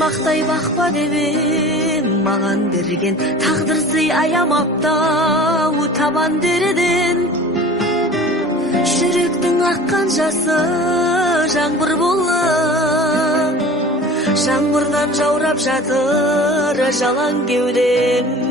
мақтай бақпа дебем, маған берген тағдыр сый аямапта табан дерден. Жүректің аққан жасы жаңбыр болып, жаңбырдан жаурап жатыр жалаң кеудем.